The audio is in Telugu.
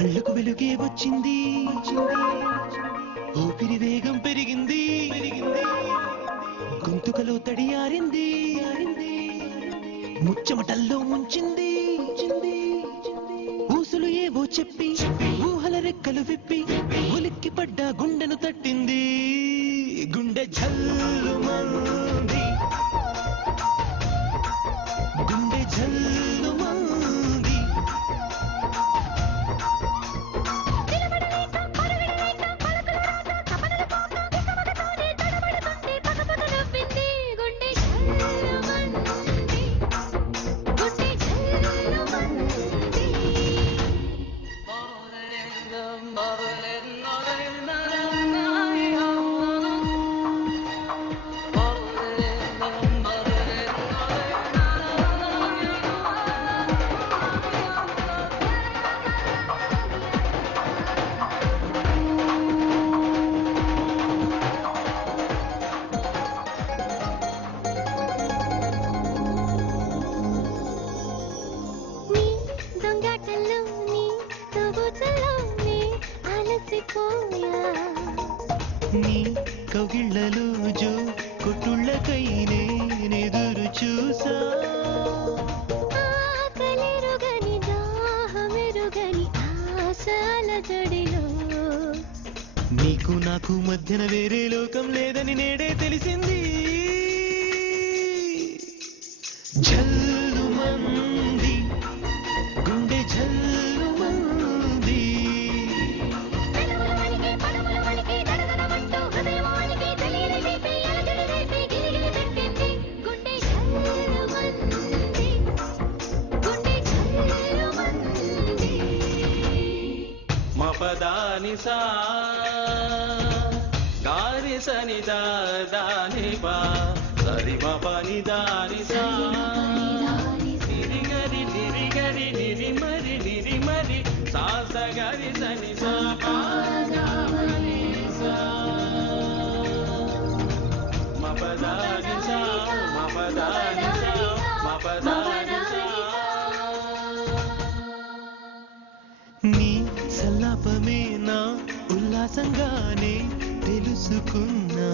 కళ్ళకు వెలుగే వచ్చింది, ఊపిరి వేగం పెరిగింది, గొంతుకలో తడియారింది, ముచ్చమటల్లో ముంచింది, ఊసులు ఏవో చెప్పి ఊహల రెక్కలు విప్పి ఉలిక్కి పడ్డ గుండెను తట్టింది. గుండె జల్లుమంది, గుండె జల్లుమంది. నీ కవిళ్ళలో జో కొట్టుళ్ళకై నేనెదురు చూసా. ఆకలిరుగని దాహమెరుగని ఆశల జడిలో నీకు నాకు మధ్యన వేరే లోకం లేదని నేడే తెలిసింది. జల్లుమంది, గుండె జల్లుమంది. మపదాని సా గారి సని దాని పా సరి మపని దాని సా నిరిగరి నిరిగరి నిరి మరి నిరి మరి సాస గరి సని సా మపదాని సా మపదాని సా మపదాని సా. నీ సల్లాపమే నా ఉల్లాసంగానే తెలుసుకున్నా.